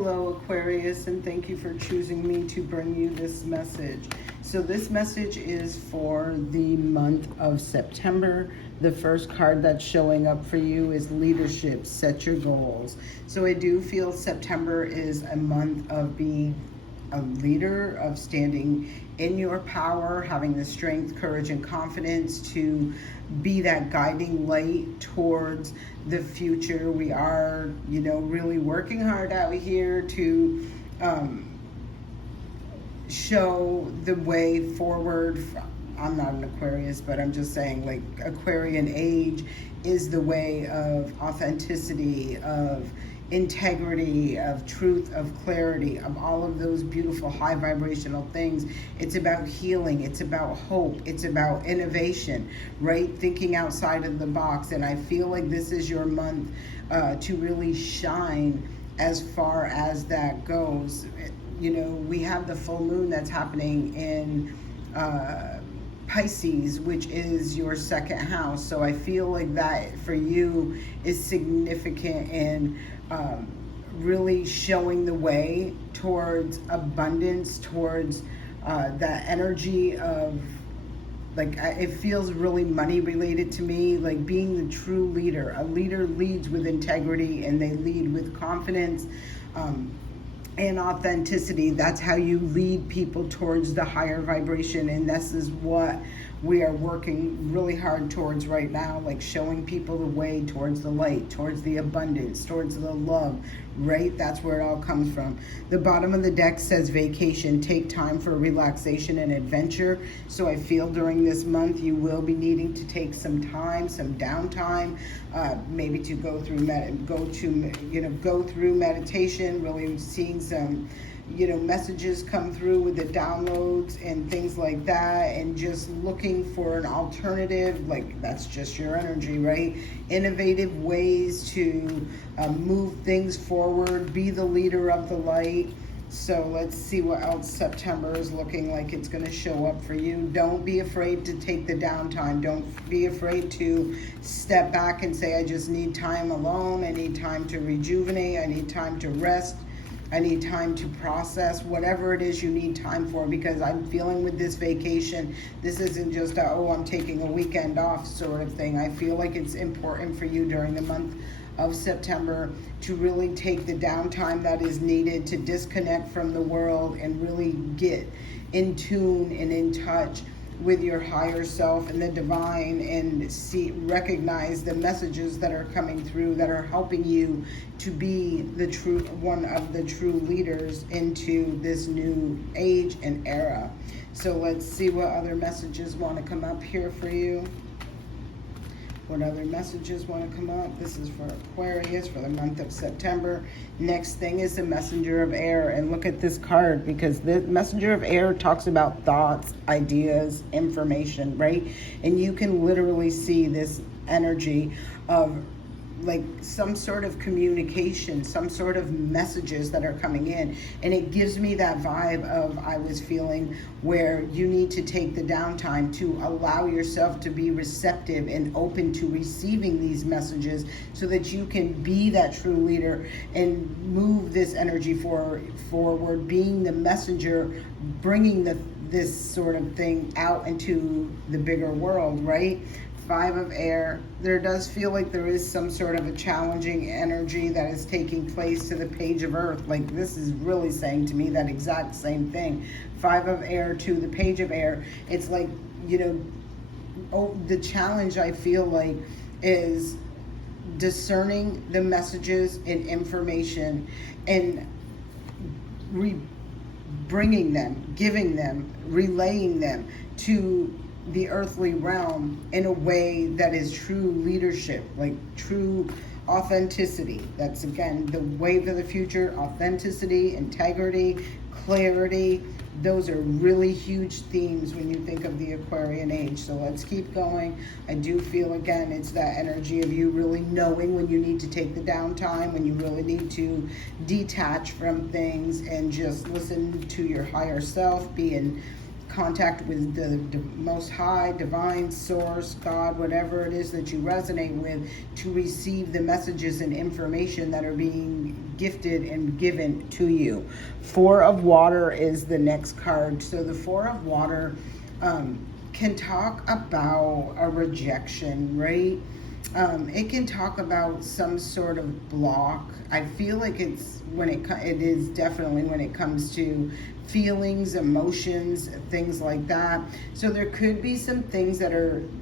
Hello Aquarius, and thank you for choosing me to bring you this message. So this message is for the month of September. The first card that's showing up for you is leadership, set your goals. So I do feel September is a month of being a leader, of standing in your power, having the strength, courage, and confidence to be that guiding light towards the future. We are, really working hard out here to show the way forward. I'm not an Aquarius, but I'm just saying, like, Aquarian age is the way of authenticity, of integrity, of truth, of clarity, of all of those beautiful high vibrational things. It's about healing, it's about hope, it's about innovation, right? Thinking outside of the box. And I feel like this is your month to really shine as far as that goes. We have the full moon that's happening in Pisces, which is your second house. So I feel like that for you is significant in really showing the way towards abundance, towards that energy of, like, it feels really money related to me, like being the true leader. A leader leads with integrity and they lead with confidence and authenticity. That's how you lead people towards the higher vibration, and this is what we are working really hard towards right now, like showing people the way towards the light, towards the abundance, towards the love, right? That's where it all comes from. The bottom of the deck says vacation, take time for relaxation and adventure. So I feel during this month you will be needing to take some time, some downtime, maybe to go through meditation, really seeing some messages come through with the downloads and things like that, and just looking for an alternative. Like, that's just your energy, right? Innovative ways to move things forward, be the leader of the light. So let's see what else September is looking like it's going to show up for you. Don't be afraid to take the downtime. Don't be afraid to step back and say, I just need time alone. I need time to rejuvenate. I need time to rest. I need time to process, whatever it is you need time for, because I'm feeling with this vacation, this isn't just I'm taking a weekend off sort of thing. I feel like it's important for you during the month of September to really take the downtime that is needed to disconnect from the world and really get in tune and in touch with your higher self and the divine, and recognize the messages that are coming through that are helping you to be one of the true leaders into this new age and era. So let's see what other messages want to come up here for you. What other messages want to come up? This is for Aquarius for the month of September. Next thing is the Messenger of Air. And look at this card, because the Messenger of Air talks about thoughts, ideas, information, right? And you can literally see this energy of, like, some sort of communication, some sort of messages that are coming in. And it gives me that vibe of, I was feeling, where you need to take the downtime to allow yourself to be receptive and open to receiving these messages, so that you can be that true leader and move this energy forward, being the messenger, bringing this sort of thing out into the bigger world, right? Five of Air, there does feel like there is some sort of a challenging energy that is taking place to the Page of Earth. Like, this is really saying to me that exact same thing. Five of Air to the Page of Air. It's like, the challenge I feel like is discerning the messages and information and bringing them, giving them, relaying them to the earthly realm in a way that is true leadership, like true authenticity. That's, again, the wave of the future. Authenticity, integrity, clarity. Those are really huge themes when you think of the Aquarian age. So let's keep going. I do feel, again, it's that energy of you really knowing when you need to take the downtime, when you really need to detach from things and just listen to your higher self, be in contact with the Most High, Divine Source, God, whatever it is that you resonate with, to receive the messages and information that are being gifted and given to you. Four of Water is the next card. So the Four of Water can talk about a rejection, right? It can talk about some sort of block. I feel like it is definitely when it comes to feelings, emotions, things like that. So there could be some things that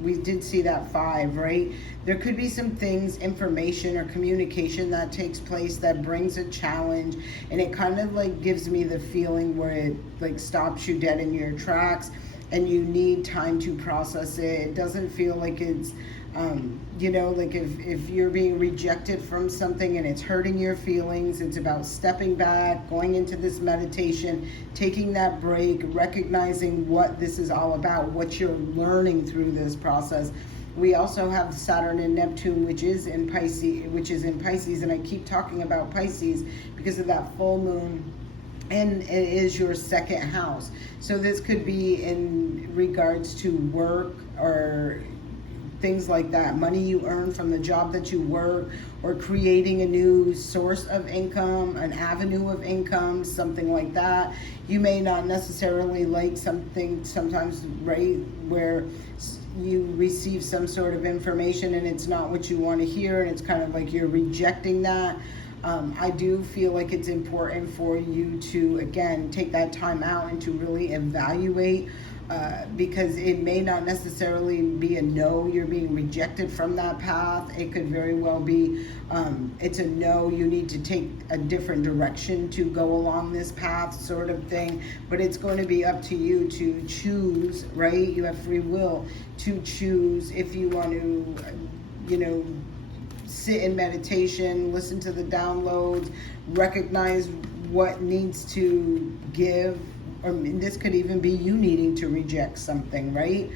we did see that 5, right? There could be some things, information or communication that takes place that brings a challenge, and it kind of like gives me the feeling where it like stops you dead in your tracks and you need time to process it. It doesn't feel like it's like if you're being rejected from something and it's hurting your feelings, it's about stepping back, going into this meditation, taking that break, recognizing what this is all about, what you're learning through this process. We also have Saturn and Neptune, which is in Pisces, and I keep talking about Pisces because of that full moon. And it is your second house. So this could be in regards to work or things like that, money you earn from the job that you work, or creating a new source of income, an avenue of income, something like that. You may not necessarily like something sometimes, right, where you receive some sort of information and it's not what you want to hear, and it's kind of like you're rejecting that. I do feel like it's important for you to, again, take that time out and to really evaluate, because it may not necessarily be a no, you're being rejected from that path. It could very well be it's a no, you need to take a different direction to go along this path, sort of thing. But it's going to be up to you to choose, right? You have free will to choose if you want to, sit in meditation, listen to the downloads, recognize what needs to give, or this could even be you needing to reject something, right?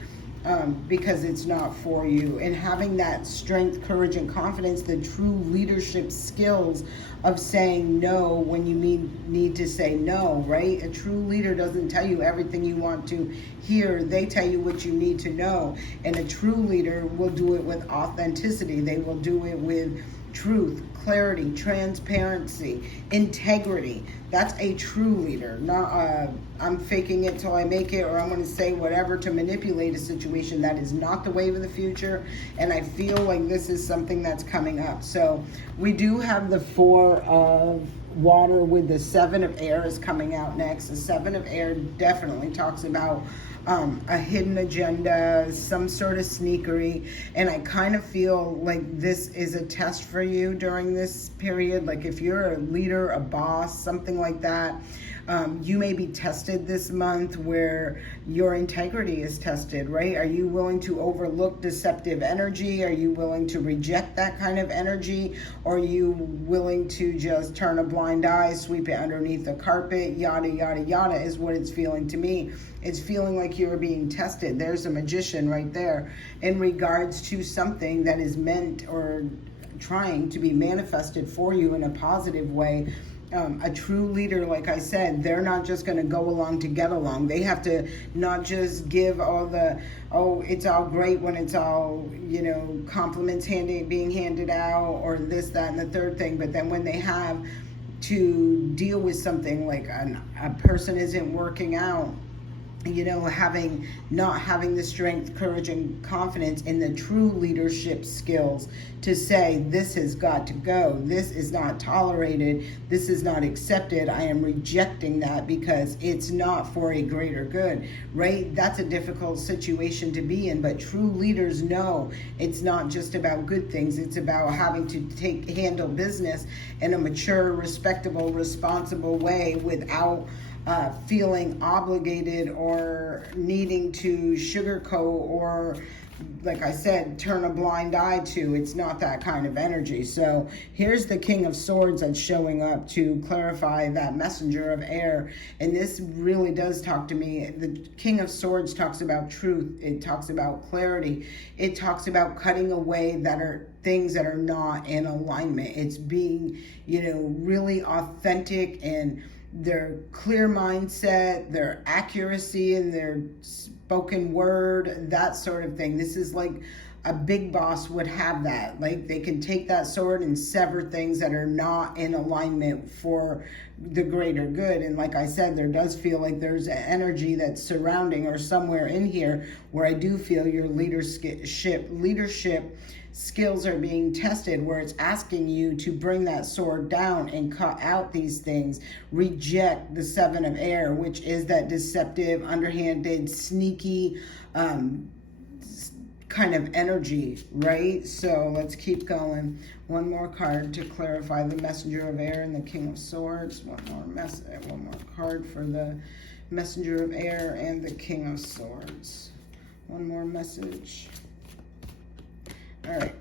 Because it's not for you. And having that strength, courage, and confidence, the true leadership skills of saying no when you need to say no, right? A true leader doesn't tell you everything you want to hear. They tell you what you need to know. And a true leader will do it with authenticity. They will do it with truth, clarity, transparency, integrity. That's a true leader. Not I'm faking it till I make it, or I'm going to say whatever to manipulate a situation. That is not the wave of the future, and I feel like this is something that's coming up. So we do have the Four of Water with the Seven of Air is coming out next. The Seven of Air definitely talks about a hidden agenda, some sort of sneakery, and I kind of feel like this is a test for you during this period. Like if you're a leader, a boss, something like that, you may be tested this month where your integrity is tested, right? Are you willing to overlook deceptive energy? Are you willing to reject that kind of energy? Or are you willing to just turn a blind eye, sweep it underneath the carpet, yada, yada, yada, is what it's feeling to me. It's feeling like you're being tested. There's a magician right there in regards to something that is meant or trying to be manifested for you in a positive way. A true leader, like I said, they're not just going to go along to get along. They have to not just give all the, it's all great when it's all, compliments being handed out, or this, that, and the third thing. But then when they have to deal with something like a person isn't working out, not having the strength, courage, and confidence in the true leadership skills to say, this has got to go. This is not tolerated. This is not accepted. I am rejecting that because it's not for a greater good, right? That's a difficult situation to be in, but true leaders know it's not just about good things. It's about having to handle business in a mature, respectable, responsible way without feeling obligated or needing to sugarcoat or, like I said, turn a blind eye to. It's not that kind of energy. So here's the King of Swords that's showing up to clarify that messenger of air. And this really does talk to me. The King of Swords talks about truth. It talks about clarity. It talks about cutting away things that are not in alignment. It's being, really authentic and their clear mindset, their accuracy in their spoken word, that sort of thing. This is like a big boss would have that. Like they can take that sword and sever things that are not in alignment for the greater good. And like I said, there does feel like there's an energy that's surrounding or somewhere in here where I do feel your leadership skills are being tested, where it's asking you to bring that sword down and cut out these things, reject the Seven of Air, which is that deceptive, underhanded, sneaky kind of energy, right? So let's keep going. One more card to clarify the Messenger of Air and the King of Swords. One more card for the Messenger of Air and the King of Swords. One more message. All right.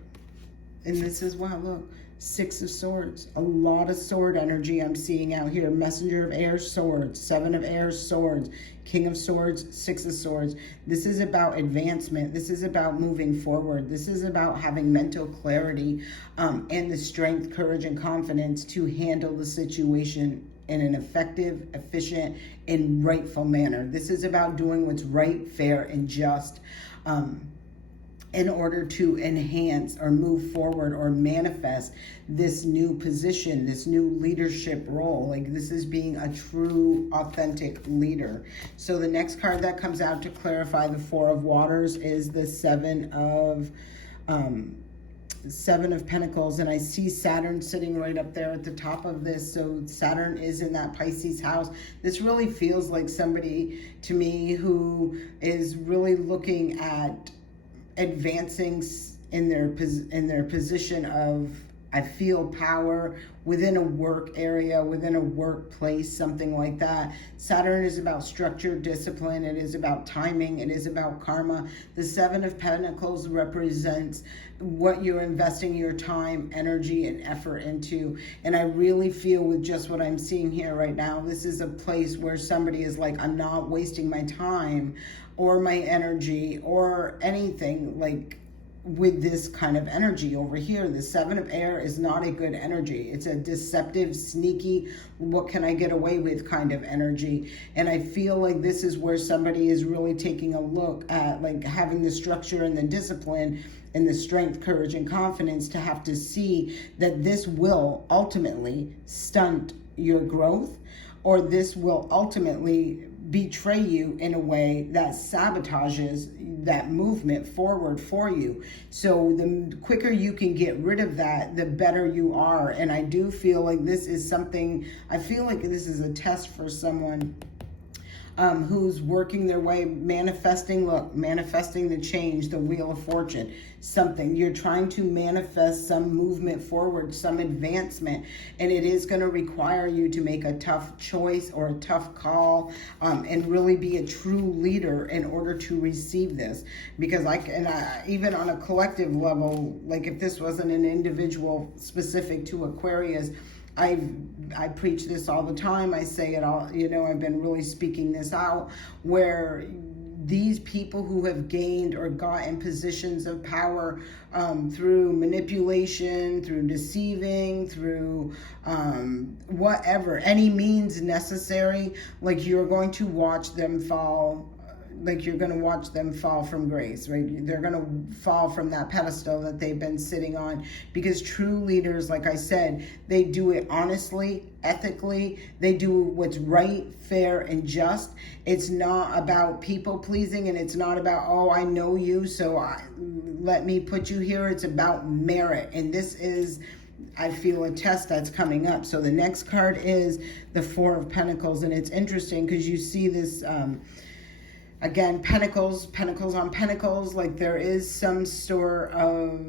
And this is, wow, look, Six of Swords. A lot of sword energy I'm seeing out here. Messenger of Air, swords. Seven of Air, swords. King of Swords, Six of Swords. This is about advancement. This is about moving forward. This is about having mental clarity and the strength, courage, and confidence to handle the situation in an effective, efficient, and rightful manner. This is about doing what's right, fair, and just in order to enhance or move forward or manifest this new position, this new leadership role. Like this is being a true, authentic leader. So the next card that comes out to clarify the Four of Waters is the Seven of Pentacles, and I see Saturn sitting right up there at the top of this. So Saturn is in that Pisces house. This really feels like somebody to me who is really looking at advancing in their position of, I feel, power within a work area, within a workplace, something like that. Saturn is about structure, discipline. It is about timing. It is about karma. The Seven of Pentacles represents what you're investing your time, energy, and effort into. And I really feel with just what I'm seeing here right now, this is a place where somebody is like, I'm not wasting my time or my energy or anything like with this kind of energy over here. The Seven of Air is not a good energy. It's a deceptive, sneaky, what can I get away with kind of energy. And I feel like this is where somebody is really taking a look at like having the structure and the discipline and the strength, courage, and confidence to have to see that this will ultimately stunt your growth, or this will ultimately betray you in a way that sabotages that movement forward for you. So the quicker you can get rid of that, the better you are. And I do feel like this is something, I feel like this is a test for someone who's working their way, manifesting the change, the Wheel of Fortune, something. You're trying to manifest some movement forward, some advancement, and it is going to require you to make a tough choice or a tough call and really be a true leader in order to receive this. Because even on a collective level, like if this wasn't an individual specific to Aquarius, I preach this all the time. I say it all, I've been really speaking this out, where these people who have gained or gotten positions of power through manipulation, through deceiving, through whatever, any means necessary, like you're going to watch them fall. Like you're going to watch them fall from grace, right? They're going to fall from that pedestal that they've been sitting on, because true leaders, like I said, they do it honestly, ethically. They do what's right, fair, and just. It's not about people pleasing, and it's not about, oh, I know you, so let me put you here. It's about merit. And this is, I feel, a test that's coming up. So the next card is the Four of Pentacles, and it's interesting because you see this again, pentacles on pentacles, like there is some sort of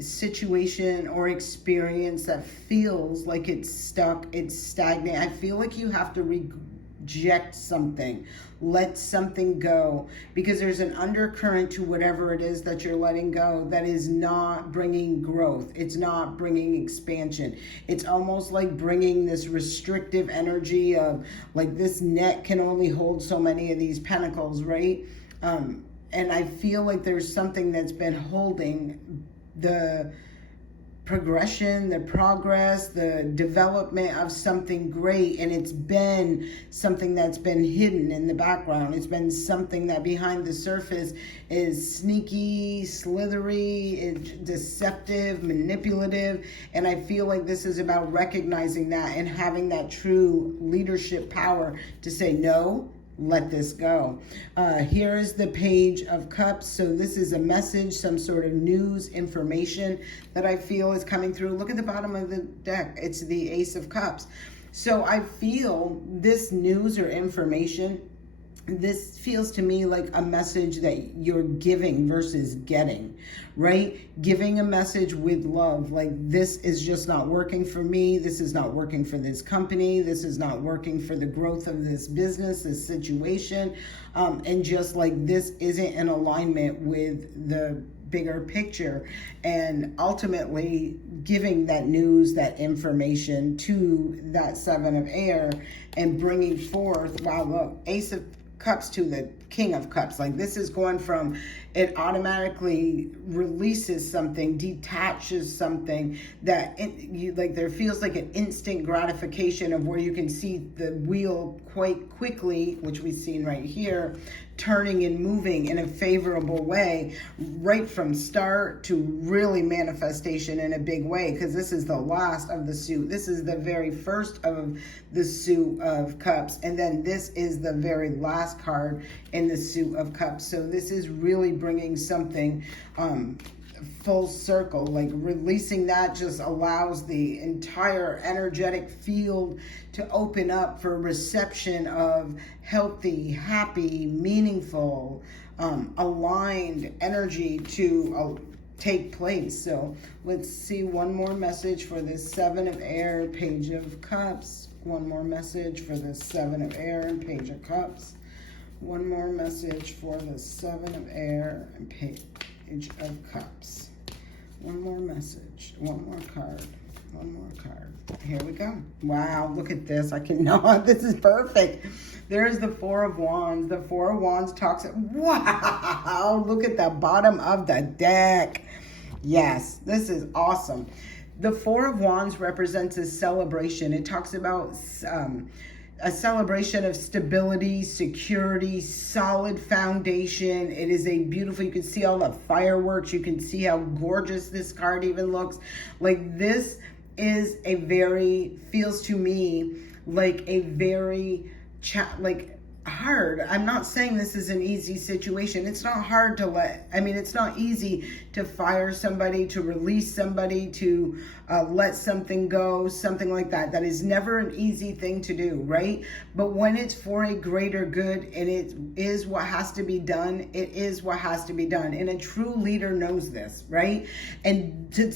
situation or experience that feels like it's stuck, it's stagnant. I feel like you have to reject something, let something go, because there's an undercurrent to whatever it is that you're letting go that is not bringing growth. It's not bringing expansion. It's almost like bringing this restrictive energy of like this net can only hold so many of these pentacles, right? And I feel like there's something that's been holding the progression, the progress, the development of something great, and it's been something that's been hidden in the background. It's been something that behind the surface is sneaky, slithery, deceptive, manipulative, and I feel like this is about recognizing that and having that true leadership power to say no. Let this go. Here is the Page of Cups. So this is a message, some sort of news, information that I feel is coming through. Look at the bottom of the deck. It's the Ace of Cups. So I feel this news or information, this feels to me like a message that you're giving versus getting, right? Giving a message with love, like this is just not working for me. This is not working for this company. This is not working for the growth of this business, this situation. And just like this isn't in alignment with the bigger picture, and ultimately giving that news, that information to that Seven of Air and bringing forth, wow, look, Ace of Cups to the King of Cups. Like this is going from, it automatically releases something, detaches something that there feels like an instant gratification of where you can see the wheel quite quickly, which we've seen right here, turning and moving in a favorable way, right from start to really manifestation in a big way, because this is the last of the suit. This is the very first of the suit of cups, and then this is the very last card in the suit of cups. So this is really bringing something full circle. Like releasing that just allows the entire energetic field to open up for reception of healthy, happy, meaningful, aligned energy to take place. So let's see one more message for this Seven of Air, Page of Cups. One more message for the Seven of Air and Page of Cups. One more message for the Seven of Air and Page of Cups. One more message. One more card. One more card. Here we go. Wow, look at this. I cannot. This is perfect. There's the Four of Wands. The Four of Wands talks. Wow, look at the bottom of the deck. Yes, this is awesome. The Four of Wands represents a celebration. It talks about a celebration of stability, security, solid foundation. It is a beautiful, you can see all the fireworks. You can see how gorgeous this card even looks. Like this is a very, feels to me like a very, hard. I'm not saying this is an easy situation. It's not hard to it's not easy to fire somebody, to release somebody, to let something go, something like that. That is never an easy thing to do, right? But when it's for a greater good and it is what has to be done, it is what has to be done. And a true leader knows this, right? And to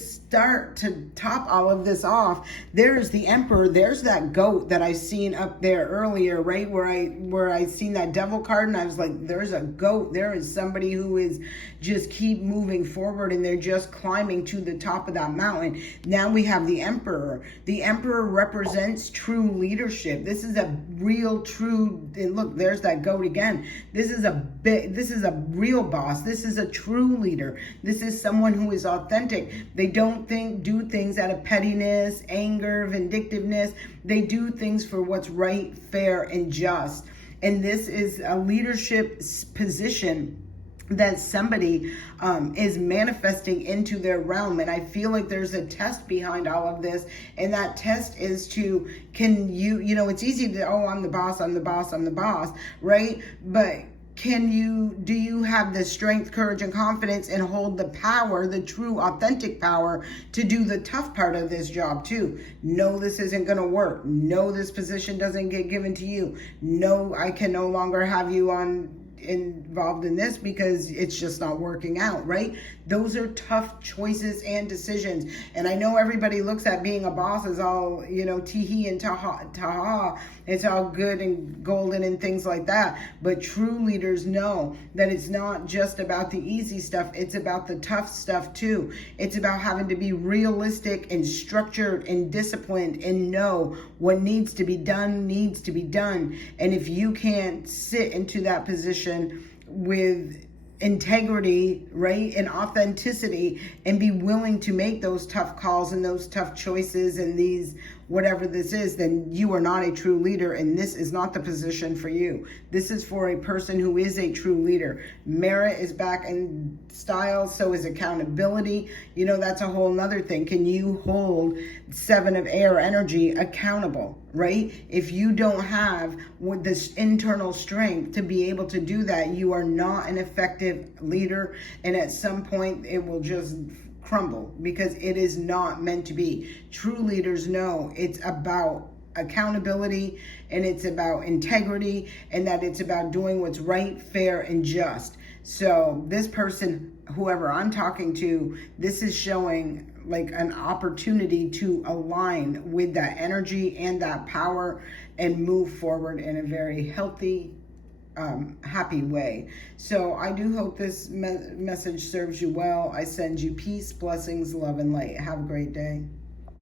top all of this off, there's the Emperor. There's that goat that I seen up there earlier, right? Where I seen that devil card and I was like, there's a goat. There is somebody who is just keep moving forward and they're just climbing to the top of that mountain. Now we have the Emperor. The Emperor represents true leadership. This is a real, true, and look, there's that goat again. This is a real boss. This is a true leader. This is someone who is authentic. They don't do things out of pettiness, anger, vindictiveness. They do things for what's right, fair, and just. And this is a leadership position that somebody is manifesting into their realm. And I feel like there's a test behind all of this. And that test is to, it's easy to, I'm the boss, I'm the boss, I'm the boss, right? But do you have the strength, courage, and confidence and hold the power, the true authentic power to do the tough part of this job too? No, this isn't going to work. No, this position doesn't get given to you. No, I can no longer have you involved in this because it's just not working out, right? Those are tough choices and decisions. And I know everybody looks at being a boss as all, tee-hee and ta-ha. It's all good and golden and things like that. But true leaders know that it's not just about the easy stuff. It's about the tough stuff too. It's about having to be realistic and structured and disciplined and know what needs to be done needs to be done. And if you can't sit into that position with integrity, right, and authenticity, and be willing to make those tough calls and those tough choices and these whatever this is, then you are not a true leader, and this is not the position for you. This is for a person who is a true leader. Merit is back in style, so is accountability. You know, that's a whole nother thing. Can you hold 7 of air energy accountable, right? If you don't have with this internal strength to be able to do that, you are not an effective leader, and at some point it will just crumble because it is not meant to be. True leaders know it's about accountability, and it's about integrity, and that it's about doing what's right, fair, and just. So this person, whoever I'm talking to, this is showing like an opportunity to align with that energy and that power and move forward in a very healthy, happy way. So I do hope this message serves you well. I send you peace, blessings, love, and light. Have a great day.